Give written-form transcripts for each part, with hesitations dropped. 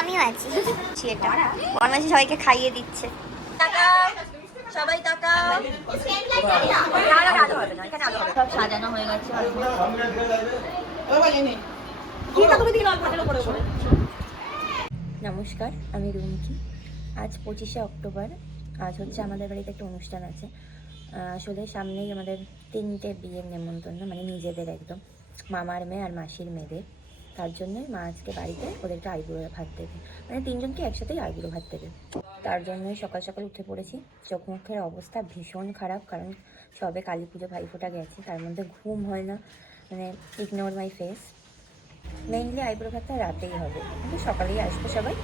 আমিও আছি। এটা বরমাসি সবাইকে খাইয়ে দিচ্ছে। সবাই তাকাও। সব সাজানো হয়ে গেছে। নমস্কার, আমি রুমকি। আজ 25শে অক্টোবর। আজ হচ্ছে আমাদের বাড়িতে একটা অনুষ্ঠান আছে। আসলে সামনেই আমাদের 3টে বিয়ের নেমন্তন্ন, মানে নিজেদের একদম মামার মেয়ে আর মাসির মেয়েদের। তার জন্যই মা আজকে বাড়িতে ওদেরকে আইবুড়ো ভাত দেবে, মানে 3জনকে একসাথেই আইবুড়ো ভাত দেবে। তার জন্যই সকাল সকাল উঠে পড়েছি। চোখ মুখের অবস্থা ভীষণ খারাপ, কারণ সবে কালী পুজো ভাইফোঁটা গেছে, তার মধ্যে ঘুম হয় না, মানে ইগনোর মাই ফেস। মেইনলি আইবুড়ো ভাতটা রাতেই হবে, কিন্তু সকালেই আসবে সবাই।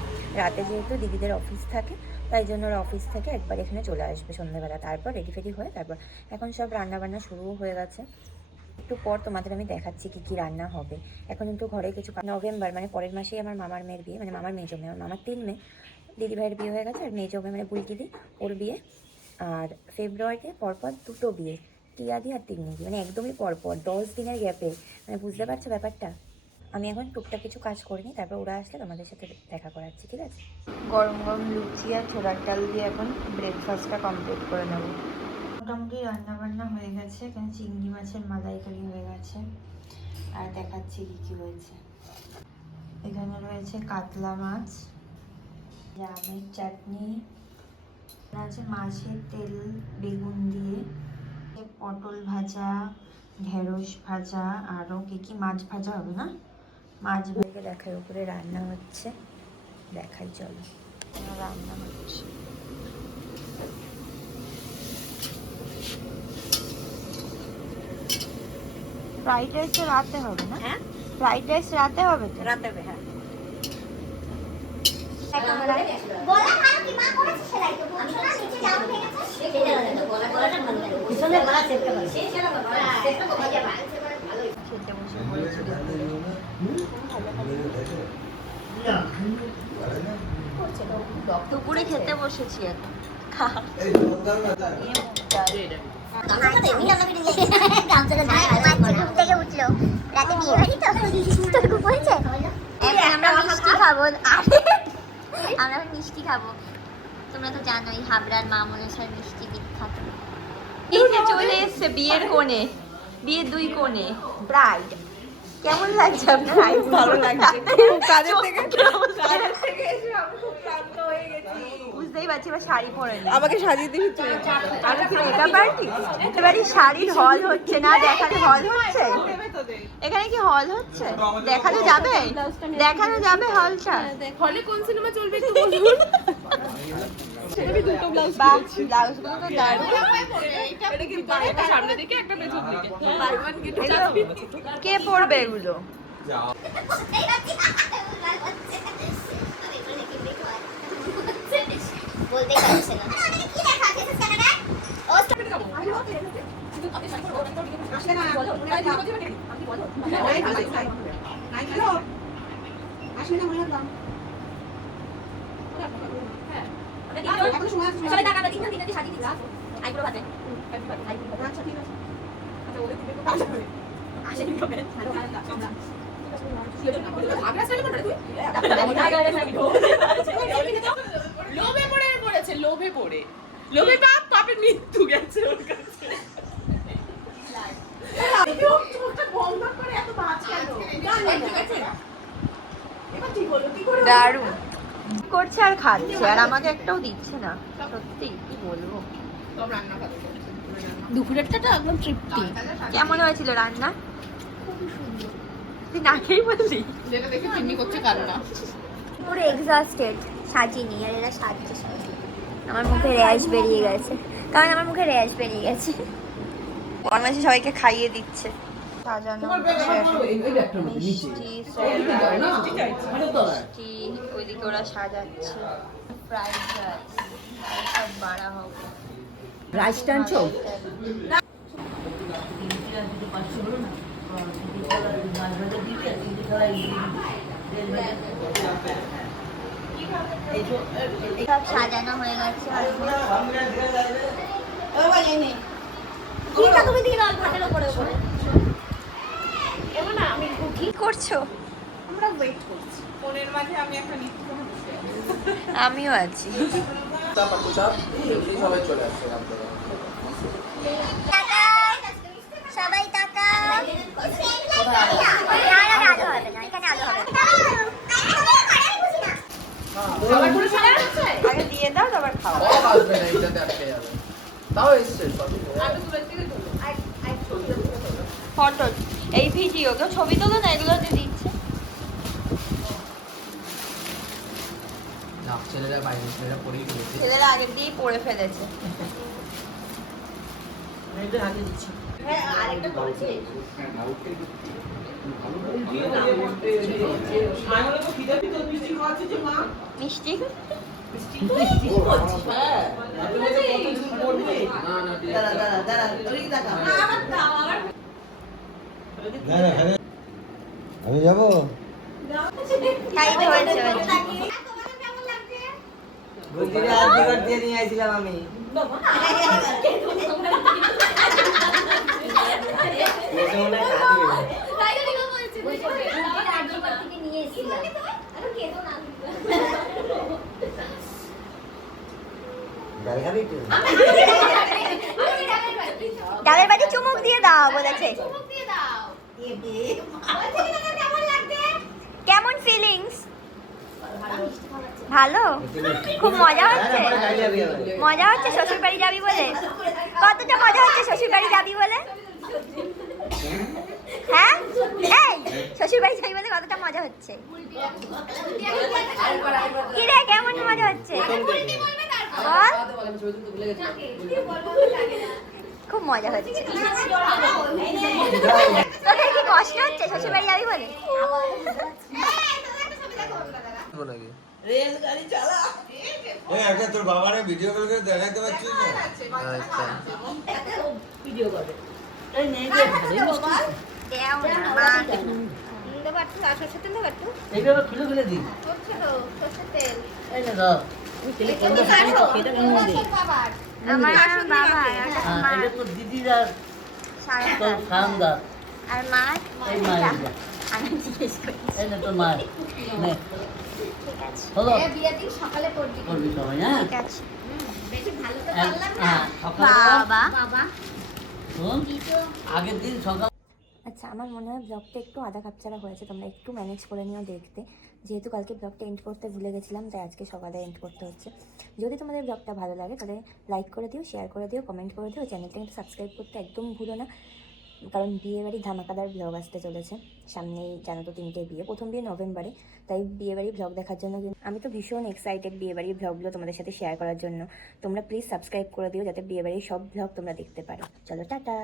রাতে যেহেতু দিদিদের অফিস থাকে, তাই জন্য ওরা অফিস থেকে একবার এখানে চলে আসবে সন্ধ্যেবেলা, তারপর রেডি ফেডি হয়ে তারপর এখন সব রান্নাবান্না শুরুও হয়ে গেছে। একটু পর তোমাদের আমি দেখাচ্ছি কী কী রান্না হবে। এখন কিন্তু ঘরে কিছু নভেম্বর, মানে পরের মাসেই আমার মামার মেয়ের বিয়ে, মানে মামার মেয়ে জমে, আমার মামার 3 মেয়ে, দিদি ভাইয়ের বিয়ে হয়ে গেছে, আর মেয়ে জমে মানে বুলকিদি, ওর বিয়ে। আর ফেব্রুয়ারিতে পরপর 2টো বিয়ে, টিয়াদি আর তিন্নিদি, মানে একদমই পরপর 10 দিনের গ্যাপে, মানে বুঝতে পারছো ব্যাপারটা। আমি এখন টুকটাক কিছু কাজ করিনি, তারপর ওরা আসলে তোমাদের সাথে দেখা করাচ্ছি, ঠিক আছে? গরম গরম লুচি আর ছোলার ডাল দিয়ে এখন ব্রেকফাস্টটা কমপ্লিট করে নেবো। মোটামুটি রান্নাবান্না হয়ে গেছে, এখানে চিংড়ি মাছের মালাইকারি হয়ে গেছে, আর দেখাচ্ছি কী কী হয়েছে। এখানে রয়েছে কাতলা মাছ, আমের চাটনি আছে, মাছের তেল বেগুন দিয়ে, পটল ভাজা, ঢেঁড়স ভাজা, আরও কি মাছ ভাজা হবে না, মাছ ভাজা। দেখাই উপরে রান্না হচ্ছে, দেখাই চলো রান্না হচ্ছে। ফ্রাইড রাইস তো রাতে হবে না? হ্যাঁ, ফ্রাইড রাইস রাতে হবে তো? রাতে হবে, হ্যাঁ। দুপুরে খেতে বসেছি এখন। আমরা মিষ্টি খাবো, আমরা মিষ্টি খাবো। তোমরা তো জানোই হাবড়ার মা মনসার মিষ্টি বিখ্যাত। চলে এসছে বিয়ের কোণে, বিয়ের 2 কোণে ব্রাইড। কেমন লাগছে আপনার? ভালো লাগছে। বুঝতেই পারছি, এবার শাড়ি পরে আমাকে সাজিয়ে দিয়েছি। আমি কি মেকআপ আর্টিস্ট? এবারে শাড়ির হল হচ্ছে না, দেখানো হল হচ্ছে। এখানে কি হল হচ্ছে? দেখানো যাবে, দেখানো যাবে হলটা? হলে কোন সিনেমা চলবে একটু বলুন। দুটো ব্লাউজ, ব্লাউজগুলো তো দারুণ। একটা সামনে দিকে, একটা পেছন দিকে। কে পরবে এগুলো? বলতেই পারছে না। কি লেখা আছে স্যানাডায়? ও আসলে না বলো, আমি বলো। আসলে না মনে হলো। হ্যাঁ। এখন সময় আছে, সবাই টাকাটা দিন দিন সাজিয়ে দিচ্ছি। আইব্রো ভাতে। আচ্ছা ঠিক আছে। আচ্ছা ওদের দিকে তো আসবে। আসেনি কবে? ভালো ভালো আমরা। আগ্রা স্টাইলে করবে তুই? লোভে পড়ে করেছে, লোভে পড়ে। লোভে পাপের মৃত্যু গেছে ওর কাছে। দারুণ করছে আর খাচ্ছে, আর আমাকে একটাও দিচ্ছে না। সত্যি কি বলবো, দুপুরেরটা একদম তৃপ্তি। কেমন হয়েছিল রান্না? তুই না খেয়েই বললি? যেটা দেখে চিনি করছে কান্না। পুরো এক্সস্টেড, সাজিনি, আর এরা সাজছে সব। আমার মুখে র্যাশ বেরিয়ে গেছে, কারণ আমার মুখে র্যাশ বেরিয়ে গেছে। বরমাসি সবাইকে খাইয়ে দিচ্ছে। সাজানো মিষ্টি, মিষ্টি, ওইদিকে ওরা সাজাচ্ছে। ফ্রাইড রাইস, সব বাড়া হবে। রাইস টানছো? সব সাজানো হয়ে গেছে। কি করছো? আমরা ওয়েট করছি। ফোনের মাঝে আমি একটা নৃত্য বসে আছি। আমিও আছি। সবাই চলে আসছে আপনারা সবাই টাটা। না না আলো হবে না, এখানে আলো হবে না। আগে দিয়ে দাও তারপর খাও। সব আসবে না, এইটাতে আটকে যাবে। তাও এসছে সবই। আমি দূরের থেকে তুলো। ফটো এই ভিডিও কেউ ছবি তোলো না, এগুলো দিয়ে দিচ্ছে। না, ছেলেরা বাইরে, ছেলেরা পরেই ফেলেছে। ছেলেরা আগে দিয়েই পড়ে ফেলেছে। মিষ্টি না না আমি যাবো খাই তো হয়েছে। বুঝলি আজকের দিয়ে নিয়ে আইছিলাম আমি ডাল খাবি তুই ডালের বাটি চুমুক দিয়ে দাও বলেছে। কেমন ফিলিংস? ভালো, খুব মজা হচ্ছে। মজা হচ্ছে শ্বশুর বাড়ি যাবি বলে? কতটা মজা হচ্ছে শ্বশুর বাড়ি যাবি বলে? হ্যাঁ এই শ্বশুর বাড়ি যাবি বলে কতটা মজা হচ্ছে? কি রে কেমন মজা হচ্ছে বল? খুব মজা হচ্ছে। তোদের কি কষ্ট হচ্ছে শ্বশুর বাড়ি যাবি বলে? নাকি রেলগাড়ি চালা এই একটা তোর বাবারে ভিডিও করে করে দেখাইতে পারছিস না আচ্ছা ভিডিও করে এই নেই যে দেও না মা। এইভাবে খুলে খুলে দিই এই না দাও তেলে কোনটা সেটা কেন দিই আমার বাবা আর মা এটা তো দিদিরা তো খান্দা আর মা এই মা আমি জিজ্ঞেস করি। এই না তোর মা নে ঠিক আছে হলো বিয়ের দিন সকালে করবি। করবি সবাই হ্যাঁ ঠিক আছে। বেশি ভালো তো পারলাম না। হ্যাঁ সকালবেলা বাবা বাবা শোন আগের দিন সকাল আচ্ছা আমার মনে হয় ব্লগটা একটু আধা কাপচারা হয়েছে, তোমরা একটু ম্যানেজ করে নিও দেখতে। যেহেতু কালকে ব্লগটা এন্ড করতে ভুলে গেছিলাম তাই আজকে সকালে এন্ড করতে হচ্ছে। যদি তোমাদের ব্লগটা ভালো লাগে তাহলে লাইক করে দিও, শেয়ার করে দিও, কমেন্ট করে দিও। চ্যানেলটা কিন্তু সাবস্ক্রাইব করতে একদম ভুলো না, কারণ বিয়েবাড়ি ধামাকাদার ব্লগ আসতে চলেছে। সামনেই জানো তো 3টে বিয়ে, প্রথম বিয়ে নভেম্বরে, তাই বিয়েবাড়ি ব্লগ দেখার জন্য আমি তো ভীষণ এক্সাইটেড বিয়েবাড়ির ব্লগগুলো তোমাদের সাথে শেয়ার করার জন্য। তোমরা প্লিজ সাবস্ক্রাইব করে দিও যাতে বিয়েবাড়ির সব ব্লগ তোমরা দেখতে পারো। চলো টাটা।